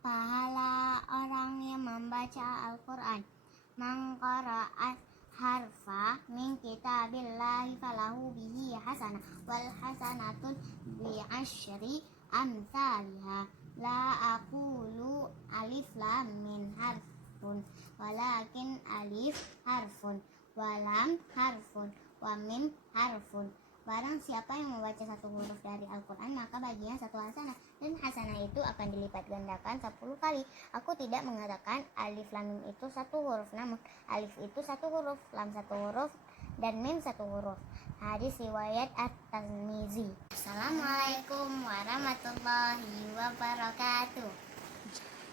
Pahala orang yang membaca Al-Quran. Man qara'at harfa min kitabillahi falahu bihi hasanah wal hasanatun bi asyri amsalha. La aqulu alif lam min harfun walakin alif harfun walam harfun wa mim harfun. Barang siapa yang membaca satu huruf dari Al-Quran, maka baginya satu hasanah, dan hasanah itu akan dilipat gandakan 10 kali. Aku tidak mengatakan alif lam mim itu satu huruf, namun alif itu satu huruf, lam satu huruf, dan mim satu huruf. Hadis riwayat At-Tirmizi. Assalamualaikum warahmatullahi wabarakatuh.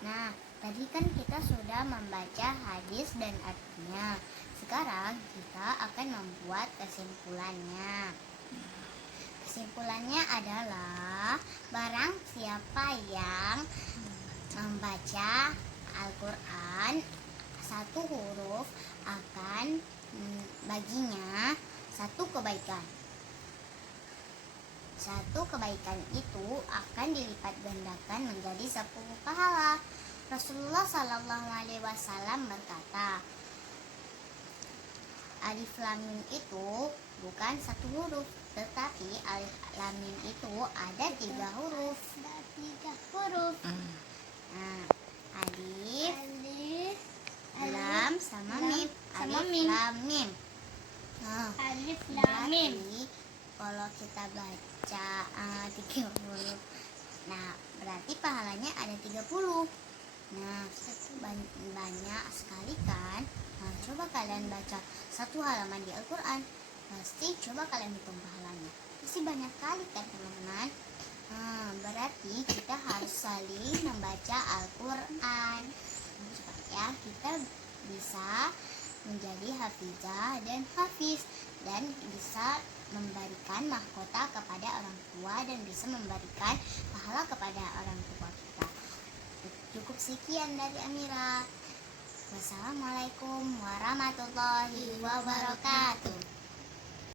Nah, tadi kan kita sudah membaca hadis dan artinya. Sekarang kita akan membuat kesimpulannya. Kesimpulannya adalah barang siapa yang membaca Al-Quran satu huruf akan baginya satu kebaikan. Satu kebaikan itu akan dilipat gandakan menjadi 10 pahala. Rasulullah SAW berkata, alif lam mim itu bukan satu huruf, tetapi alif lam mim itu ada 3 huruf. Nah, alif, lam sama mim. Alif lam mim. Nah, Alif lam mim. berarti kalau kita baca 3 huruf, nah berarti pahalanya ada 30. Nah, banyak sekali kan. Nah, coba kalian baca satu halaman di Al-Quran, pasti coba kalian hitung pahalanya, pasti banyak kali kan teman-teman. Berarti kita harus saling membaca Al-Quran supaya kita bisa menjadi hafizah dan hafiz, dan bisa memberikan mahkota kepada orang tua, dan bisa memberikan pahala kepada orang tua kita. Cukup sekian dari Amira. Wassalamualaikum warahmatullahi wabarakatuh.